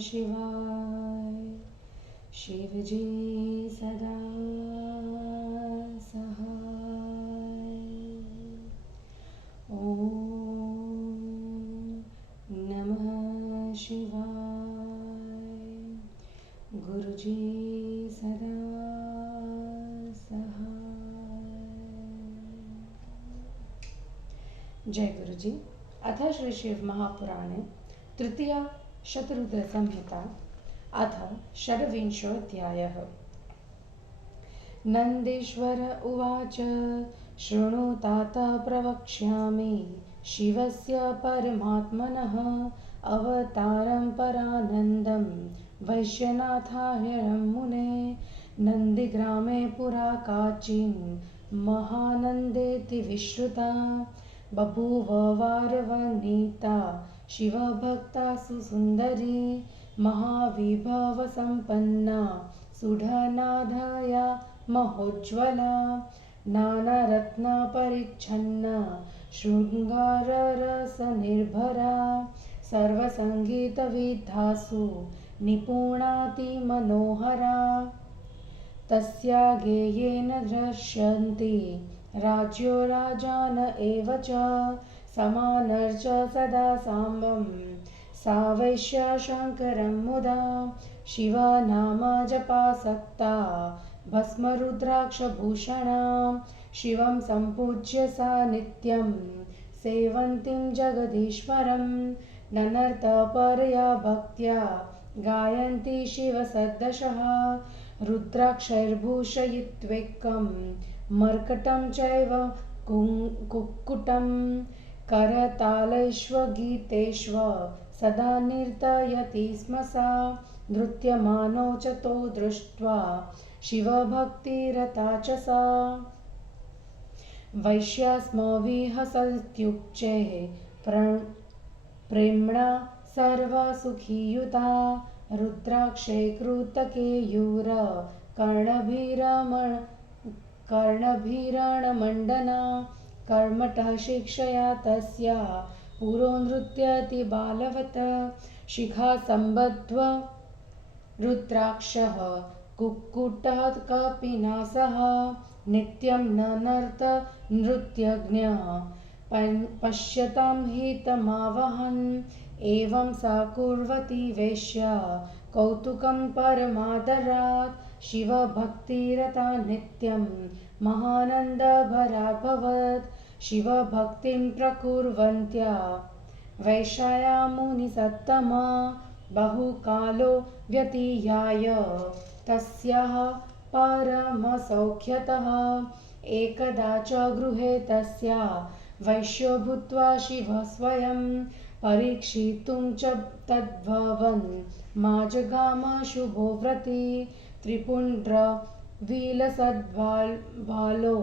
शिवाय। शिवजी सदा सहाय। ओम नमः शिवाय। गुरुजी सदा सहाय। जय गुरुजी। अथ श्री शिव महापुराणे तृतीया शतरुद्र संहिता अथ षड्विंशोऽध्यायः। नंदीश्वर उवाच शृणु तात प्रवक्ष्यामि शिवस्य परमात्मनः अवतारं परानन्दं वैश्यनाथार्यं मुने। नन्दिग्रामे पुरा काचिन् महानन्देति विश्रुता बभूव वारवनीता शिवभक्ता सुसुन्दरी महाविभवसम्पन्ना सुढनादया महोज्ज्वला नानारत्नपरिच्छन्ना शृङ्गाररसनिर्भरा सर्वसङ्गीतविधासु निपुणातिमनोहरा। तस्या गेयेन दृश्यन्ति राज्यो राजान एव च समानर्च सदा साम्बं सा वैश्या शङ्करं मुदा। शिवनाम जपासक्ता भस्मरुद्राक्षभूषणा शिवं सम्पूज्य सा नित्यं सेवन्तीं जगदीश्वरं। ननर्तपरया भक्त्या गायन्ति शिवसद्दशः रुद्राक्षैर्भूषयित्वेकं मर्कटं चैव कुक्कुटं करतालैष्वगीतेष्व सदा नर्तयति स्म सा। नृत्यमानो च तो दृष्ट्वा शिवभक्तिरता च सा। वैश्या स्म विहसत्युच्चैः प्रेम्णा सर्वसुखीयुता रुद्राक्षे कृतकेयूर कर्णभिरणमण्डना। कर्मठः शिक्षया तस्या पुरो नृत्यति बालवत् शिखा सम्बद्ध्व रुद्राक्षः कुक्कुटः कपिना सह। नित्यं ननर्त नृत्यज्ञः पश्यतां हितमावहन् एवं सा कुर्वती वेश्या कौतुकं परमादरात्। शिवभक्तिरता नित्यं महानन्दभराभवत् शिवभक्तिं प्रकुर्वन्त्या वैश्याया मुनिसत्तमा बहुकालो व्यतीयाय तस्याः परमसौख्यतः। एकदा च गृहे तस्या वैश्यो भूत्वा शिवः स्वयं परीक्षितुं च तद्भवन् माजगाम शुभो व्रती। त्रिपुण्ड्रविलसद्बालो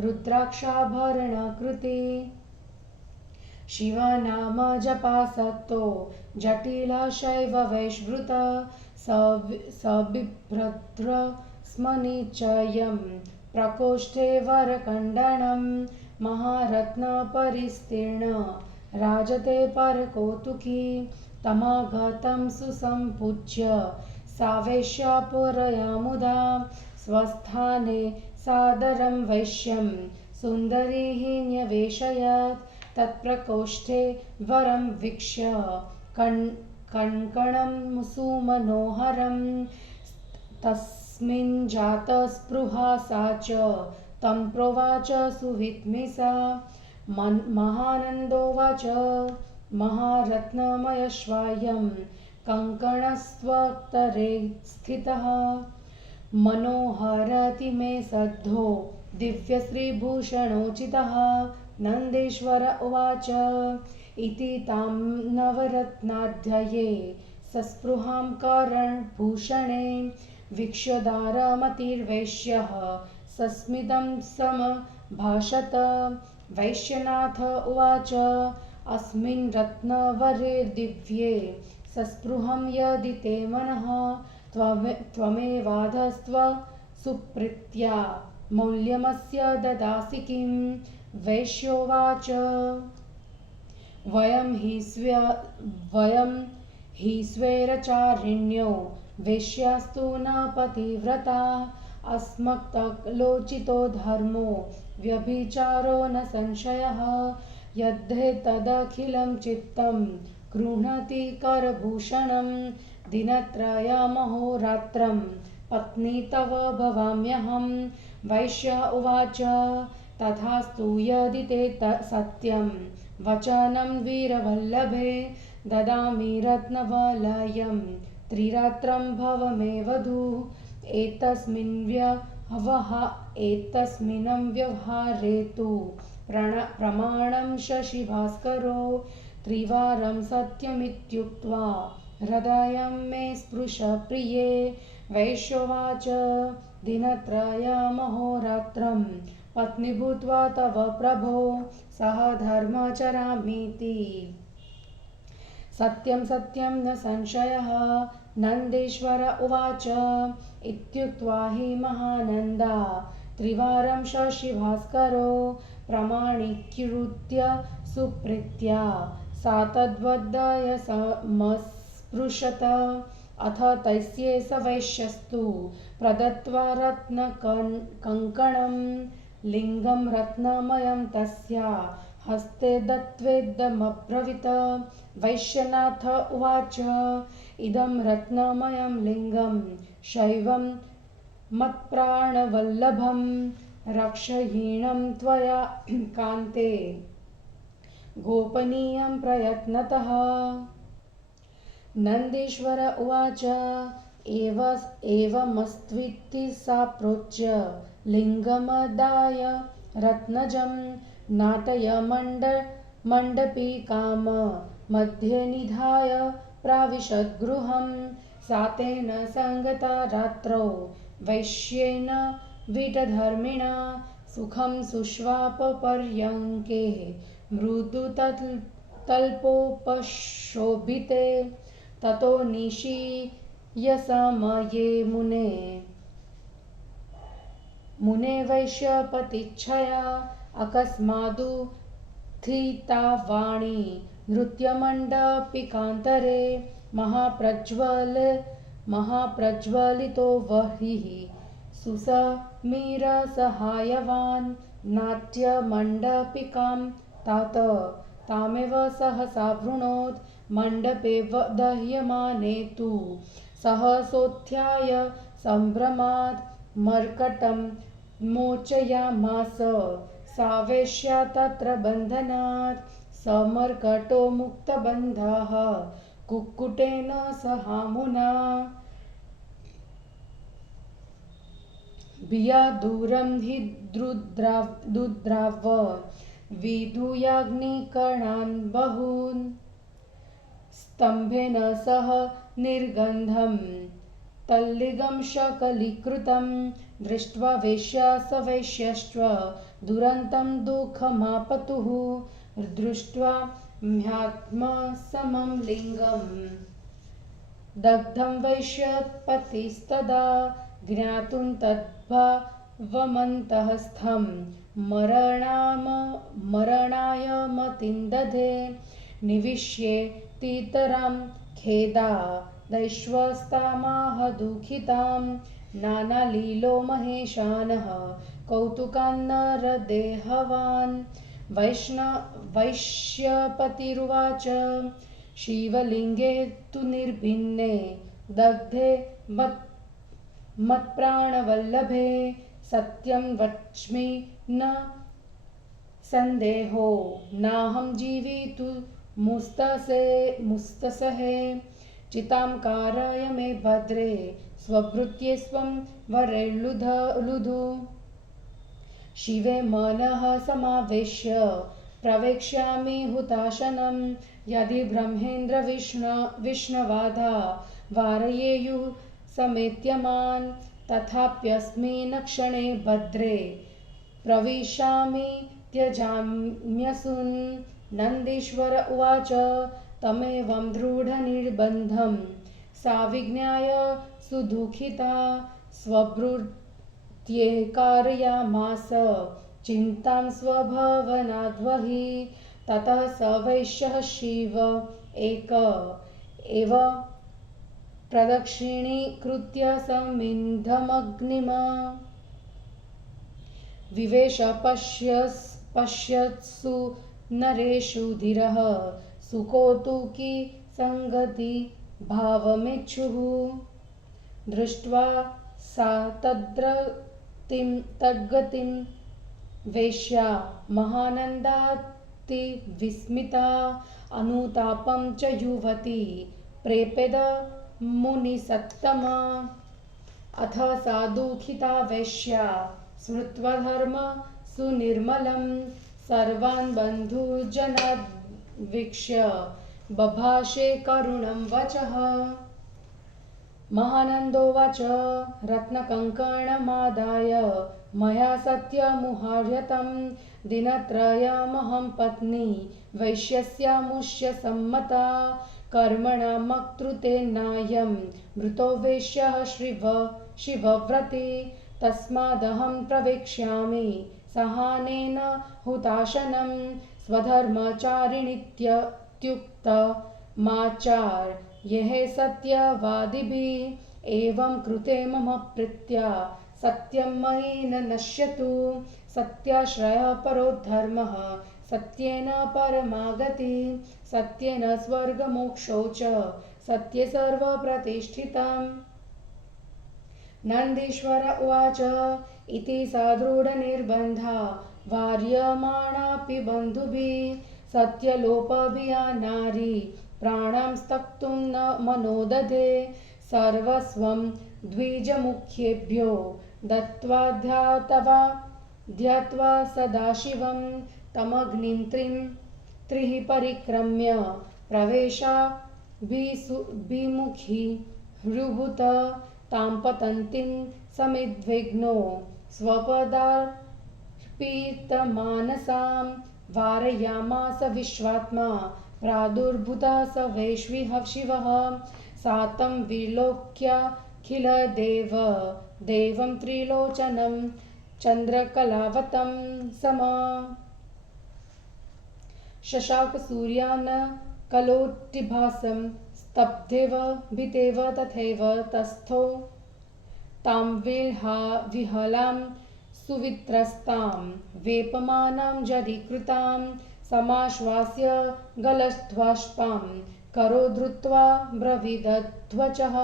रुद्राक्षाभरणकृती शिवनाम जपासक्तो जटिलशैव वैश्वृत सबिभ्रद्र स्म निचयं प्रकोष्ठे वरकण्डनं महारत्नपरिस्तीर्ण राजते परकौतुकी। तमागतं सुसम्पूज्य सा वैश्या पुरया मुदा स्वस्थाने सादरं वैश्यं सुन्दरीः न्यवेशयत्। तत्प्रकोष्ठे वरं वीक्ष्य कङ्कणं सुमनोहरं तस्मिन् जातस्पृहा सा च तं प्रोवाच सुविद्मि सा। महानन्दोवाच महारत्नमयश्वायं कङ्कणस्त्वक्तरे स्थितः मनोहरति मे सद्धो दिव्यश्रीभूषणोचितः। नन्देश्वर उवाच इति तां नवरत्नाढ्यये सस्पृहां कर्णभूषणे वीक्ष्यदारमतिर्वैश्यः सस्मितं समभाषत। वैश्यनाथ उवाच अस्मिन् रत्नवरे दिव्ये सस्पृहं यदि ते मनः त्वमेवाधस्त्व सुप्रीत्या मौल्यमस्य ददासि किं। वैश्योवाच वयं हि स्वेरचारिण्यो वेश्यास्तु न पतिव्रता अस्मत्तलोचितो धर्मो व्यभिचारो न संशयः यद्धेतदखिलं चित्तं गृह्णति करभूषणं दिनत्रयमहोरात्रं पत्नी तव भवाम्यहं। वैश्य उवाच तथास्तु यदि ते सत्यं वचनं वीरवल्लभे ददामि रत्नवलयं त्रिरात्रं भव मे वधूः। एतस्मिन् व्यवहारे तु प्रमाणं शशिभास्करो त्रिवारं सत्यमित्युक्त्वा हृदयं मे स्पृश प्रिये। वैश्योवाच दिनत्रयमहोरात्रं पत्नी भूत्वा तव प्रभो सह धर्मचरामीति सत्यं सत्यं न संशयः। नन्देश्वर उवाच इत्युक्त्वा हि महानन्दा त्रिवारं शशिभास्करो प्रमाणीकृत्य सुप्रीत्या सा तद्वदय समस्पृशत। अथ तस्यै स वैश्यस्तु प्रदत्त्वा रत्नकङ्कणं लिङ्गं रत्नमयं तस्या हस्ते दत्त्वेदमब्रवीत्। वैश्यनाथ उवाच इदं रत्नमयं लिङ्गं शैवं मत्प्राणवल्लभं रक्षहीणं त्वया कान्ते गोपनीयं प्रयत्नतः। नन्देश्वर उवाच एवमस्त्विति सा प्रोच्य लिङ्गमदाय रत्नजं नाटय मण्डपीकाम मध्ये निधाय प्राविशद्गृहं। सा तेन सङ्गता रात्रौ वैश्येन वीटधर्मिणा सुखं सुष्वापपर्यङ्के मृदुतल्पोपशोभिते। ततो निशीयसमये मुने वैश्यपतिच्छया अकस्मादुत्थिता वाणी नृत्यमण्डपिकान्तरे महाप्रज्वलितो बहिः सुसमीरसहायवान् नाट्यमण्डपिकां तात तामेव सहसा वृणोत्। मण्डपे दह्यमाने तु सहसोत्थाय सम्भ्रमात् मर्कटं मोचयामास सा वेश्या तत्र बन्धनात्। स मर्कटो मुक्तबन्धः कुक्कुटेन सहामुना बियादूरं हि दुद्राव विधूयाग्निकणान् बहून् स्तम्भेन सह निर्गन्धं तल्लिगं शकलीकृतं। दृष्ट्वा वेश्या स वैश्यश्च दुरन्तं दुःखमापतुः। दृष्ट्वा म्यात्मसमं लिङ्गं दग्धं वैश्यपतिस्तदा ज्ञातुं तद्भावमन्तःस्थं मरणाय मतिं दधे। निविश्येतितरां खेदा दैश्वस्तामाह दुःखितां नानालीलो महेशानः कौतुकान्नरदेहवान्। वैश्यपतिरुवाच शिवलिङ्गे तु निर्भिन्ने दग्धे मत्प्राणवल्लभे सत्यं वच्मि न सन्देहो नाहं जीवितुमुस्तसहे। चितां कारय मे भद्रे स्वभृत्ये स्वं वरेल्लुधु। शिवे मनः समावेश्य प्रवेक्ष्यामि हुताशनं यदि ब्रह्मेन्द्र विष्णवाधा वारयेयुः समेत्य मान्। तथाप्यस्मिन् क्षणे भद्रे प्रविशामि त्यजाम्यसून्। नन्दीश्वर उवाच तमेवं दृढनिर्बन्धं सा विज्ञाय सुदुःखिता स्वभृत्ये कारयामास चिन्तां स्वभवनाद्वहि। ततः स वैश्यः शिव एव प्रदक्षिणीकृत्य समिन्धमग्निम् विवेश पश्यत्सु नरेषु धीरः सुकौतुकी संगति भावमिच्छुः दृष्ट्वा सा तद्गतिं वेश्या महानन्दातिविस्मिता अनुतापं च युवती प्रेपेद मुनिसत्तमा अथ सा दुःखिता वेश्या स्मृत्वा धर्म सुनिर्मलं सर्वान् बन्धुजनाद्वीक्ष्य बभाषे करुणं वचः महानन्दोवाच रत्नकङ्कणमादाय मया सत्यमुहार्यतं दिनत्रयमहं पत्नी वैश्यस्यामुष्य सम्मता कर्मणामकृतेनायं मृतो वैश्यः शिवव्रती तस्मादहं प्रवेक्ष्यामि सहानेन हुताशनं स्वधर्मचारिणीत्युक्तमाचार्यैः सत्यवादिभिः एवं कृते मम प्रीत्या सत्यं मयि न नश्यतु सत्याश्रयः परो धर्मः सत्येन परमागति सत्येन स्वर्गमोक्षौ च सत्ये सर्वप्रतिष्ठितम् नन्दीश्वर उवाच इति सा दृढनिर्बन्धा वार्यमाणापि बन्धुभिः सत्यलोपभिया नारी प्राणां त्यक्तुं न मनोदधे सर्वस्वं द्विजमुख्येभ्यो दत्त्वा ध्यात्वा सदाशिवं तमग्निं त्रिः परिक्रम्य प्रवेशाभिमुखी हृभूत तां पतन्तीं समिद्विघ्नो स्वपदार्पितमानसां वारयामास विश्वात्मा प्रादुर्भूतः स वैश्विः शिवः सा तं विलोक्याखिलदेवं त्रिलोचनं चन्द्रकलावतं शशाकसूर्यान् कलोद्भासं स्तब्धेव भीतेव तथैव तस्थौ तां विहलां सुवित्रस्तां वेपमानां जरीकृतां समाश्वास्य गलध्वाष्पां करो धृत्वा ब्रवीदध्वचः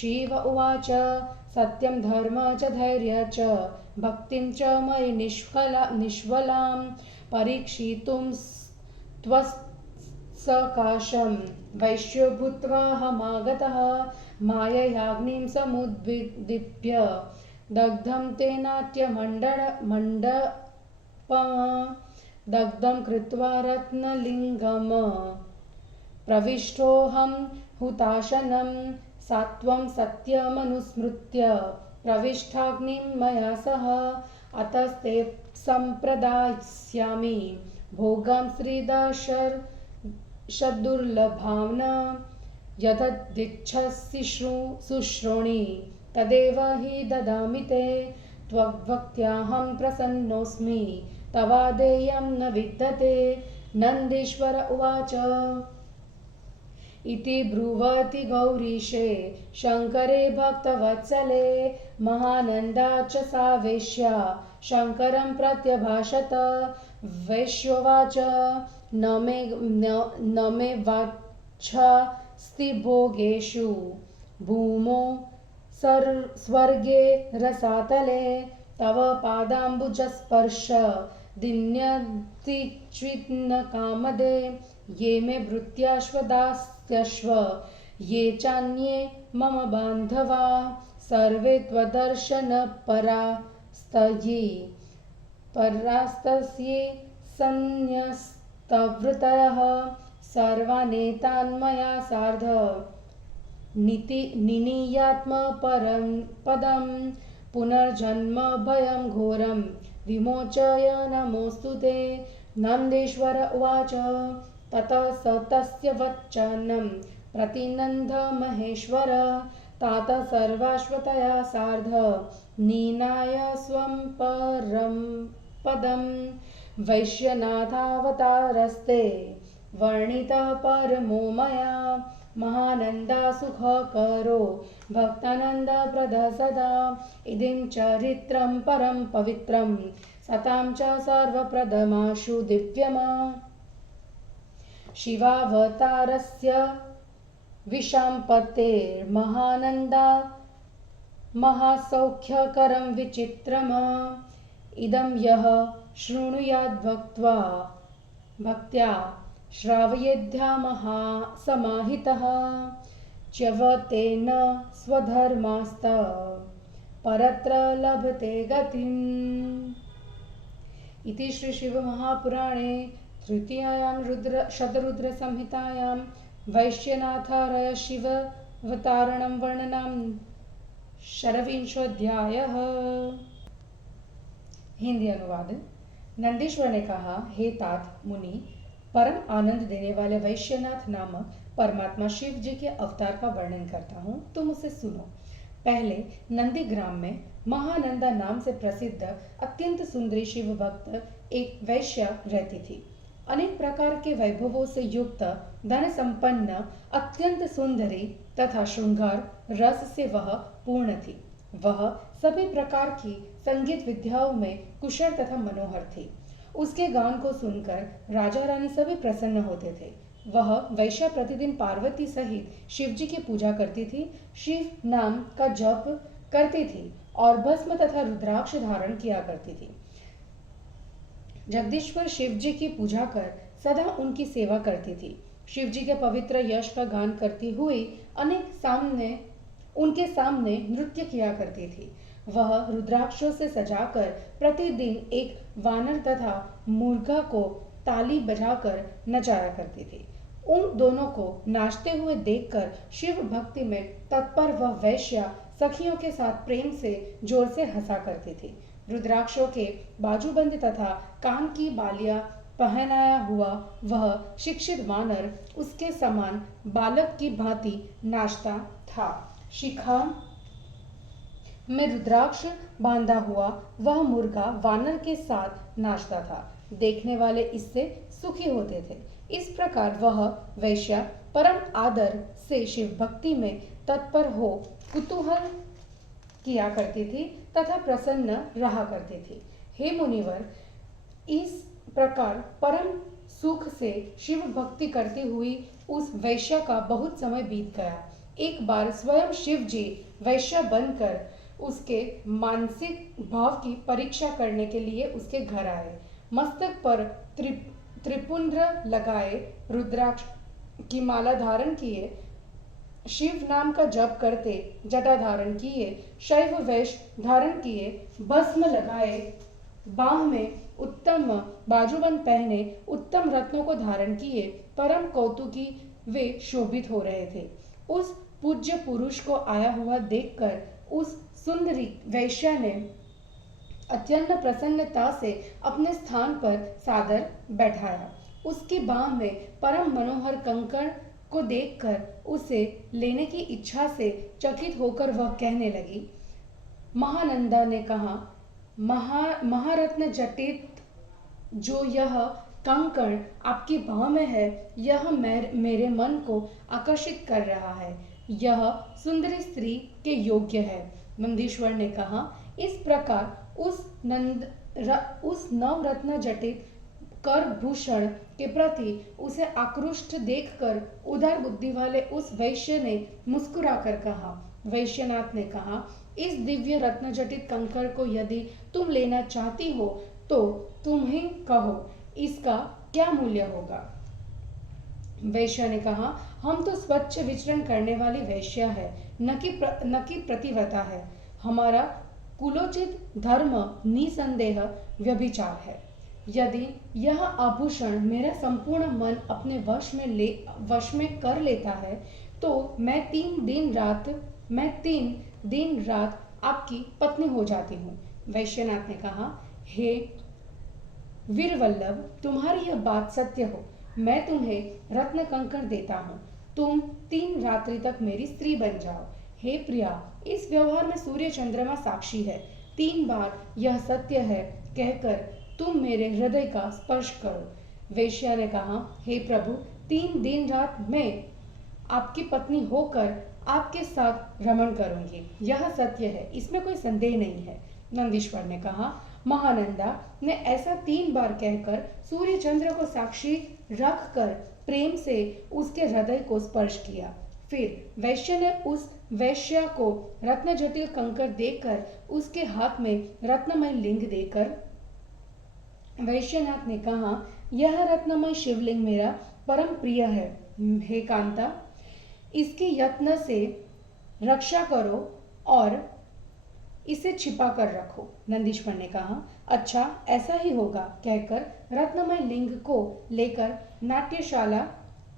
शिव उवाच सत्यं धर्म च धैर्य च भक्तिं च मयि निष्फलां परीक्षितुं त्वत्सकाशं वैश्यो भूत्वाहमागतः माययाग्निं समुद्दीप्य दग्धं तेनाट्यमण्डपं कृत्वा रत्नलिङ्गम् प्रविष्टोऽहं हुताशनं सात्वं सत्यमनुस्मृत्य प्रविष्टाग्निं मया सह अतस्ते सम्प्रदास्यामि भोगां श्रीदशर्षदुर्लभान् यददिच्छसि शुश्रोणि तदेव हि ददामि ते त्वद्भक्त्याहं प्रसन्नोऽस्मि तवादेयं न विद्यते नन्दीश्वर उवाच इति ब्रुवति गौरीशे शङ्करे भक्तवत्सले महानन्दा च सा वेश्या शङ्करं प्रत्यभाषत वैश्योवाच न मे वाच्छास्ति भोगेषु भूमौ स्वर्गे रसातले तव पादाम्बुजस्पर्श दिन्यतिच्विन्न कामदे ये मे भृत्याश्वदास्त्यश्व ये चान्ये मम बान्धवा सर्वे त्वदर्शनपरास्तये सन्न्यस्तवृतयः सर्वानेतान् मया सार्ध निनीयात्मपरं पुनर्जन्म भयं घोरं विमोचय नमोऽस्तु ते नन्देश्वर उवाच ततः स तस्य वचनं प्रतिनन्द महेश्वर तात सर्वाश्वतया सार्ध नीनाय स्वं परं पदं वैश्यनाथावतारस्ते वर्णितः परमो मया महानंदा सुखकरो भक्तानंद प्रद सदा इदं चरित्रं परं पवित्रं सतां च सर्वप्रदमाशु दिव्यमा शिवावतारस्य विशाम्पतेर्महानन्दा महासौख्यकरं विचित्रमा इदं यः शृणुयाद् भक्त्या श्रावयेद्या महासमाहितः च्यवतेन स्वधर्मास्त परत्र लभते गतिम्। इति श्री शिव महापुराणे तृतीयायां शतरुद्र संहितायां वैश्यनाथारय शिवावतारणं वर्णनं षड्विंशोऽध्यायः। हिंदी अनुवाद। नंदीश्वर ने कहा, हे तात मुनि, परम आनंद देने वाले वैश्यनाथ नामक परमात्मा शिव जी के अवतार का वर्णन करता हूँ, तुम उसे सुनो। पहले नंदी ग्राम में महानंदा नाम से प्रसिद्ध अत्यंत सुंदरी शिव भक्त एक वैश्या रहती थी। अनेक प्रकार के वैभवों से युक्त, धन संपन्न, अत्यंत सुंदरी तथा श्रृंगार रस से वह पूर्ण थी। वह सभी प्रकार की संगीत विद्याओं में कुशल तथा मनोहर थी। उसके गान को सुनकर राजा रानी सभी प्रसन्न होते थे। वह वैश्या प्रतिदिन पार्वती सहित शिव जी की पूजा करती थी, शिव नाम का जप करती थी और भस्म तथा रुद्राक्ष धारण किया करती थी। जगदीश्वर शिव जी की पूजा कर सदा उनकी सेवा करती थी। शिव जी के पवित्र यश का गान करती हुई उनके सामने नृत्य किया करती थी। वह रुद्राक्षों से सजाकर प्रतिदिन एक वानर तथा मुर्गा को ताली बजाकर नचाया करती थी। उन दोनों को नाचते हुए देखकर शिव भक्ति में तत्पर वह वैश्या सखियों के साथ प्रेम से जोर से हंसा करती थी। रुद्राक्षों के बाजूबंद तथा कान की बालियां पहनाया हुआ वह शिक्षित वानर उसके समान बालक की भांति नाचता था। शिखा में रुद्राक्ष बांधा हुआ वह मुर्गा वानर के साथ नाचता था। देखने वाले इससे सुखी होते थे। इस प्रकार वह वैश्या परम आदर से शिव भक्ति में तत्पर हो कुतूहल किया करती थी तथा प्रसन्न रहा करती थी। हे मुनिवर, इस प्रकार परम सुख से शिव भक्ति करती हुई उस वैश्या का बहुत समय बीत गया। एक बार स्वयं शिव जी वैश्या बनकर उसके मानसिक भाव की परीक्षा करने के लिए उसके घर आए। मस्तक पर त्रिपुंड्र लगाए, रुद्राक्ष की माला धारण किए, शिव नाम का जप करते, जटा धारण किए, शैव वेश धारण किए, भस्म लगाए, बाह में उत्तम बाजूबंद पहने, उत्तम रत्नों को धारण किए, परम कौतुकी वे शोभित हो रहे थे। उस पूज्य पुरुष को आया हुआ देखकर उस सुंदरी वैश्या ने अत्यंत प्रसन्नता से अपने स्थान पर सादर बैठाया। उसकी बाह में परम मनोहर कंकड़ को देखकर उसे लेने की इच्छा से चकित होकर वह कहने लगी। महानंदा ने कहा, महारत्न जटित जो यह कंकड़ आपकी बाह में है, यह मेरे मन को आकर्षित कर रहा है। यह सुंदरी स्त्री के योग्य है। नंदीश्वर ने कहा, इस प्रकार उस नवरत्न जटित कर भूषण के प्रति उसे आकृष्ट देखकर उदार बुद्धि वाले उस वैश्य ने मुस्कुराकर कहा। वैश्यनाथ ने कहा, इस दिव्य रत्न जटित कंकड़ को यदि तुम लेना चाहती हो तो तुम ही कहो, इसका क्या मूल्य होगा। वैश्या ने कहा, हम तो स्वच्छ विचरण करने वाली वैश्या है, न कि प्रतिव्रता है। हमारा कुलोचित धर्म निसंदेह व्यभिचार है। यदि यह आभूषण मेरा संपूर्ण मन अपने वश में कर लेता है तो मैं 3 दिन रात आपकी पत्नी हो जाती हूँ। वैश्यनाथ ने कहा, हे वीरवल्लभ, तुम्हारी यह बात सत्य हो। मैं तुम्हें रत्न कंकड़ देता हूँ, तुम 3 रात्रि तक मेरी स्त्री बन जाओ। हे प्रिया, इस व्यवहार में सूर्य चंद्रमा साक्षी है। 3 बार यह सत्य है कहकर तुम मेरे हृदय का स्पर्श करो। वेश्या ने कहा, हे प्रभु, 3 दिन रात में आपकी पत्नी होकर आपके साथ रमण करूंगी। यह सत्य है, इसमें कोई संदेह नहीं है। नंदीश्वर ने कहा। महानंदा ने ऐसा 3 बार कहकर सूर्य चंद्र को साक्षी रखकर प्रेम से उसके हृदय को स्पर्श किया। फिर वैश्य ने उस वैश्या को रत्न जटिल कंकड़ देकर उसके हाथ में रत्नमय लिंग देकर वैश्यनाथ ने कहा, यह रत्नमय शिवलिंग मेरा परम प्रिय है। हे कांता, इसकी यत्न से रक्षा करो और इसे छिपा कर रखो। नंदीश्वर ने कहा, अच्छा ऐसा ही होगा, कहकर रत्नमय लिंग को लेकर नाट्यशाला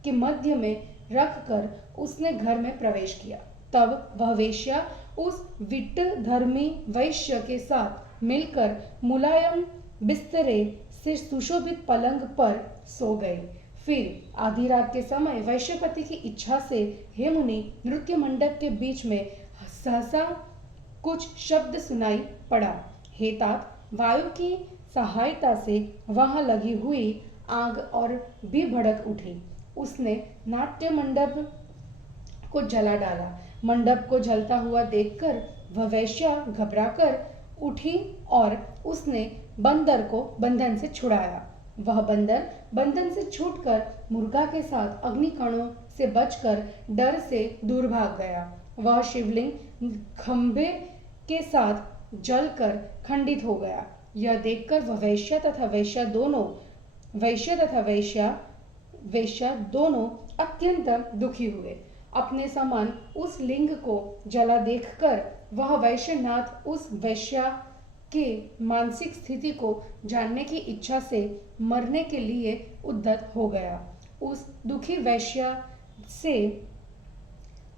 के मध्य में रखकर उसने घर में प्रवेश किया। तब वह वेश्या उस विट्ट धर्मी वैश्य के साथ मिलकर मुलायम बिस्तरे से सुशोभित पलंग पर सो गई। फिर आधी रात के समय वैश्यपति की इच्छा से हे मुनि, नृत्य मंडप के बीच में सहसा कुछ शब्द सुनाई पड़ा। हे तात, वायु की सहायता से वहां लगी हुई आग और भी भड़क उठी। उसने नाट्य मंडप को जला डाला। मंडप को जलता हुआ देखकर वह वैश्या घबराकर उठी और उसने बंदर को बंधन से छुड़ाया। वह बंदर बंधन से छूटकर मुर्गा के साथ अग्निकणों से बचकर डर से दूर भाग गया। वह शिवलिंग खंभे के साथ जलकर खंडित हो गया। यह देखकर वह वैश्य तथा वेश्या दोनों अत्यंत दुखी हुए। अपने समान उस लिंग को जला देखकर वह वैश्यनाथ उस वेश्या के मानसिक स्थिति को जानने की इच्छा से मरने के लिए उद्यत हो गया। उस दुखी वेश्या से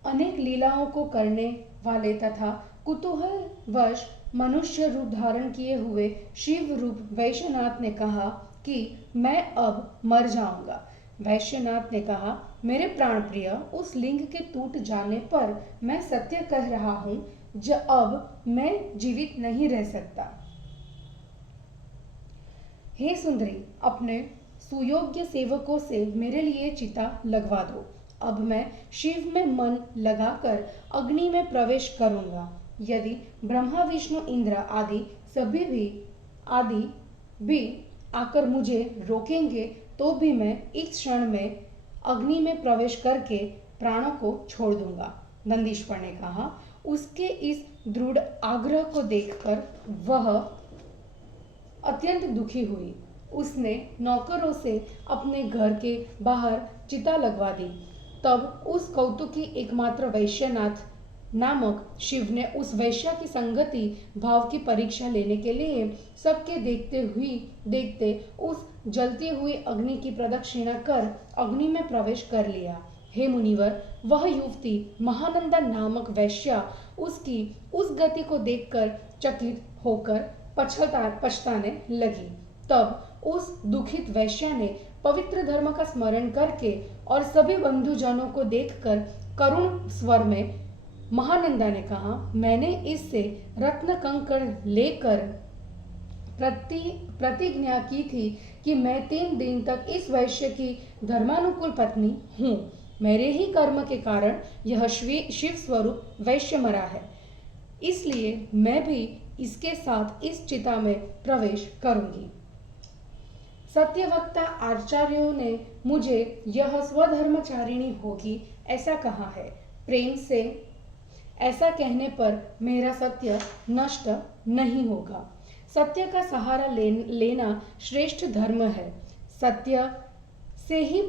अनेक लीलाओं को करने वाले तथा कुतूहलवश मनुष्य रूप धारण किए हुए शिव रूप वैश्यनाथ ने कहा कि मैं अब मर जाऊंगा। वैश्यनाथ ने कहा, मेरे प्राण प्रिय, उस लिंग के टूट जाने पर मैं सत्य कह रहा हूं, अब मैं जीवित नहीं रह सकता। हे सुंदरी, अपने सुयोग्य सेवकों से मेरे लिए चिता लगवा दो। अब मैं शिव में मन लगाकर अग्नि में प्रवेश करूंगा। यदि ब्रह्मा विष्णु इंद्र आदि सभी भी आकर मुझे रोकेंगे तो भी मैं इस क्षण में अग्नि में प्रवेश करके प्राणों को छोड़ दूंगा। नंदीश्वर ने कहा। उसके इस दृढ़ आग्रह को देखकर वह अत्यंत दुखी हुई। उसने नौकरों से अपने घर के बाहर चिता लगवा दी। तब उस कौतुकी एकमात्र वैश्यनाथ नामक शिव ने उस वैश्या की संगति भाव की परीक्षा लेने के लिए सबके देखते उस जलती हुई अग्नि की प्रदक्षिणा कर अग्नि में प्रवेश कर लिया। हे मुनिवर, वह युवती महानंदा नामक वैश्या उसकी उस गति को देखकर चकित होकर पछताने लगी। तब उस दुखित वैश्या ने पवित्र धर्म का स्मरण करके और सभी बंधुजनों को देखकर करुण स्वर में महानंदा ने कहा, मैंने इससे रत्न कंकड़ लेकर प्रतिज्ञा की थी कि मैं 3 दिन तक इस वैश्य की धर्मानुकूल पत्नी हूँ। मेरे ही कर्म के कारण यह शिव स्वरूप वैश्य मरा है, इसलिए मैं भी इसके साथ इस चिता में प्रवेश करूंगी। सत्यवक्ता आचार्यों ने मुझे यह स्वधर्मचारिणी होगी ऐसा कहा है। प्रेम से ऐसा कहने पर मेरा सत्य नष्ट नहीं होगा। सत्य का सहारा लेना श्रेष्ठ धर्म है। सत्य से ही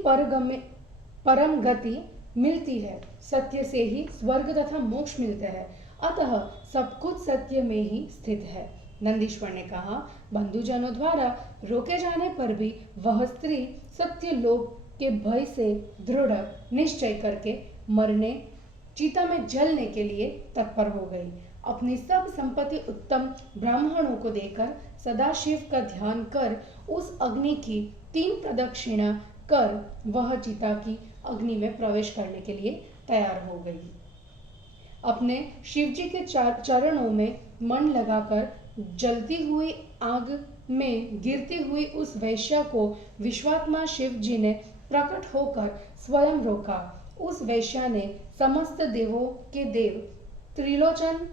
परम गति मिलती है। सत्य से ही स्वर्ग तथा मोक्ष मिलते हैं। अतः सब कुछ सत्य में ही स्थित है। नंदीश्वर ने कहा, बंधुजनों द्वारा रोके जाने पर भी वह स्त्री सत्य लोक के भय से दृढ़ निश्चय करके मरने चिता में जलने के लिए तत्पर हो गई। अपनी सब संपत्ति उत्तम ब्राह्मणों को देकर सदाशिव का ध्यान कर उस अग्नि की 3 प्रदक्षिणा कर वह चिता की अग्नि में प्रवेश करने के लिए तैयार हो गई। अपने शिवजी के चरणों में मन लगाकर जलती हुई आग में गिरती हुई उस वैश्या को विश्वात्मा शिव जी ने प्रकट होकर स्वयं रोका उस वैश्या ने समस्त देवों के देव त्रिलोचन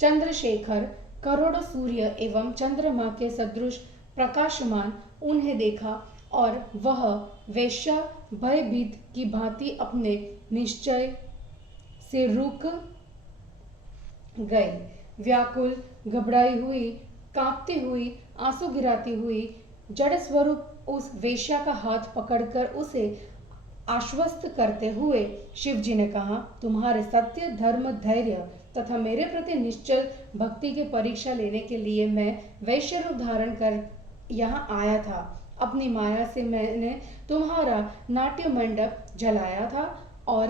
चंद्रशेखर करोड़ों सूर्य एवं चंद्रमा के सदृश प्रकाशमान उन्हें देखा और वह वेश्या भयभीत की भांति अपने निश्चय से रुक गई। व्याकुल, घबराई हुई, कांपती हुई, आंसू गिराती हुई जड़ स्वरूप उस वेश्या का हाथ पकड़कर उसे आश्वस्त करते हुए शिवजी ने कहा, तुम्हारे सत्य, धर्म, धैर्य तथा मेरे प्रति निश्चल भक्ति की परीक्षा लेने के लिए मैं वैश्य रूप धारण कर यहाँ आया था। अपनी माया से मैंने तुम्हारा नाट्य मंडप जलाया था और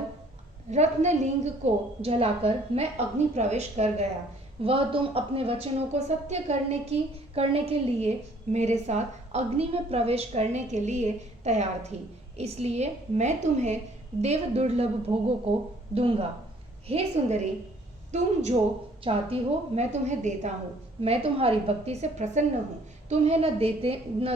रत्नलिंग को जलाकर मैं अग्नि प्रवेश कर गया। वह तुम अपने वचनों को सत्य करने के लिए मेरे साथ अग्नि में प्रवेश करने के लिए तैयार थी, इसलिए मैं तुम्हें देव दुर्लभ भोगों को दूंगा। हे सुंदरी, तुम जो चाहती हो मैं तुम्हें देता हूँ। मैं तुम्हारी भक्ति से प्रसन्न हूँ। तुम्हें न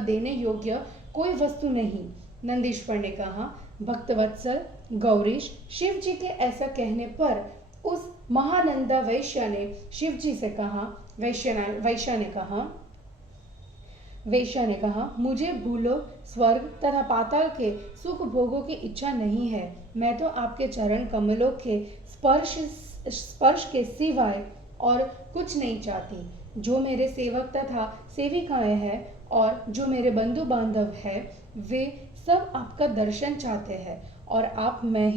देने योग्य कोई वस्तु नहीं। नंदीश्वर ने कहा, भक्तवत्सल गौरीश, शिव जी के ऐसा कहने पर उस महानंदा वैश्या ने शिव जी से कहा, वैश्या ने कहा, मुझे भूलोक, स्वर्ग तथा पाताल के सुख भोगों की इच्छा नहीं है। मैं तो आपके चरण कमलों के स्पर्श के सिवाय और कुछ नहीं चाहती। जो मेरे सेवक तथा सेविकाएं हैं और जो मेरे बंधु बांधव हैं, वे सब आपका दर्शन चाहते हैं और आप में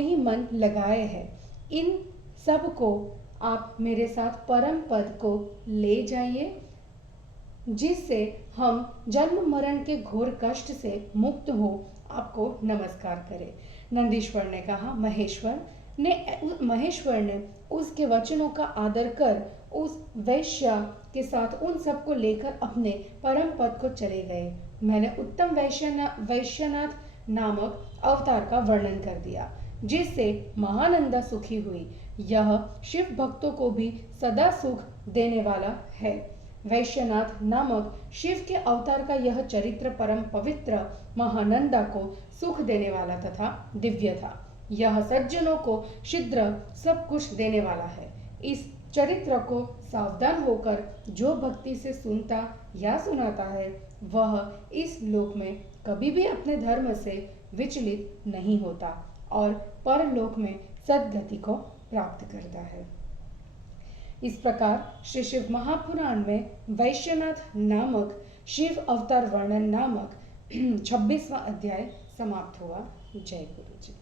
ही मन लगाए हैं। इन सब को आप मेरे साथ परम पद को ले जाइए, जिससे हम जन्म मरण के घोर कष्ट से मुक्त हो आपको नमस्कार करें। नंदीश्वर ने कहा, महेश्वर ने उसके वचनों का आदर कर उस वैश्या के साथ उन सबको लेकर अपने परम पद को चले गए। मैंने उत्तम वैश्यनाथ नामक अवतार का वर्णन कर दिया, जिससे महानंदा सुखी हुई। यह शिव भक्तों को भी सदा सुख देने वाला है। वैश्यनाथ नामक शिव के अवतार का यह चरित्र परम पवित्र महानंदा को सुख देने वाला तथा दिव्य था। यह सज्जनों को शीघ्र सब कुछ देने वाला है। इस चरित्र को सावधान होकर जो भक्ति से सुनता या सुनाता है, वह इस लोक में कभी भी अपने धर्म से विचलित नहीं होता और परलोक में सद्गति को प्राप्त करता है। इस प्रकार श्री शिव महापुराण में वैश्यनाथ नामक शिव अवतार वर्णन नामक 26वां अध्याय समाप्त हुआ। जय गुरु जी।